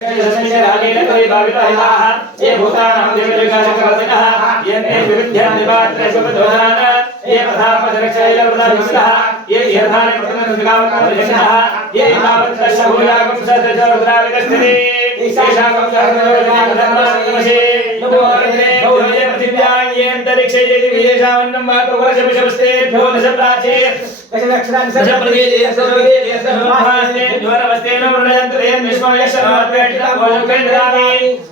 ये भूतानां देवलोकाशकवसिनः ये विविध्यादिपात्रेषुपदोषान् ये प्रधानपदरक्षैलवृदायुक्तः ये यथानि प्रथमनुगावकामजनः ये तावत्तशभूयागुंसतजोरुद्राविदस्थिति ईशागुंसतजोरुद्राविदस्थिति नमोर्ग्रे पृथिव्यां ये अन्तरिक्षे यदि विदेशावन्नं मातुवर्षविषवस्तेभ्यो दशप्राचे दशप्रदेशे सर्वदेशे ध्वरवस्ते नमृणयन्तु विश्वयशर्वत्वेटितं भोजकेन्द्राणि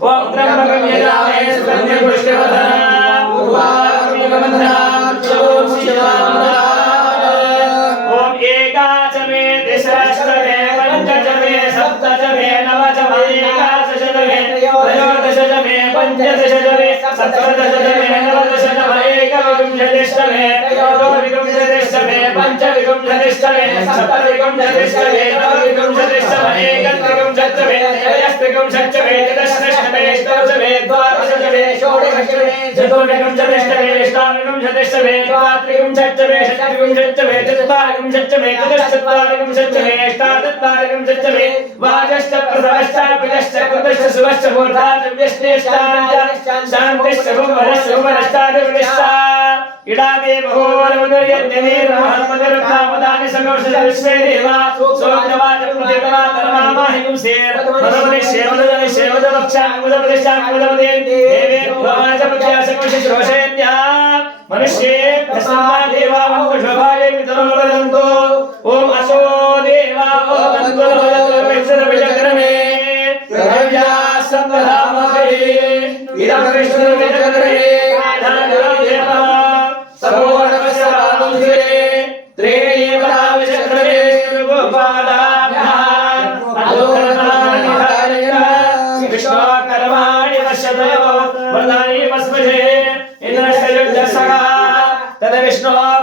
ओम त्र्यम्बकं यजामहे सुगन्धिं पुष्टिवर्धनम् उर्वारुकमन्धनात् ओम शिवामृतात् ओम एकाचमे दशरश्तमे पञ्चचमे सप्तचमे नवचमे एकादशचमे त्रयोदशचमे पञ्चदशचमे सप्तदशचमे नवदशचमे एकविंशतिष्टमे त्रयोदशविंशतिष्टमे पञ्चविंशतिष्टमे सप्तविंशतिष्टमे नवविंशतिष्टमे एकत्रिंशत्तमे त्रयस्त्रिंशत्तमे चतुष्टमे अष्टमे द्वादशमे षोडशमे चतुर्विंशतिष्टमे अष्टाविंशतिष्टमे द्वात्रिंशत्तमे षट्विंशत्तमे चतुर्विंशत्तमे चतुश्चत्वारिंशत्तमे अष्टाचत्वारिंशत्तमे वाजश्च प्रथमश्च पितश्च कृतश्च सुवश्च मूर्धाश्च व्यष्टेश्च शान्तिश्च भुवनश्च भुवनश्चादिविश्च इडादे बहुवरमुदर्यन्यनीर्महन्मदिरुक्तामदानि सङ्गोषज विश्वे देवा सोग्नवाच प्रतिपदा धर्मामाहिं सेर मदवनिश्चेवदनिश्चेवदवक्षाङ्गुदपदिश्चाङ्गुदपदे देवे भवाच प्रत्यासङ्गोषश्रोषयन्या मनुष्ये प्रसन्ना देवा वन्दुषभाय मितरमवदन्तो ॐ असो देवा वन्दुलभजत्रविश्वरविजक्रमे रव्या सन्दधामहे इदं विष्णुर्विजक्रमे विष्णु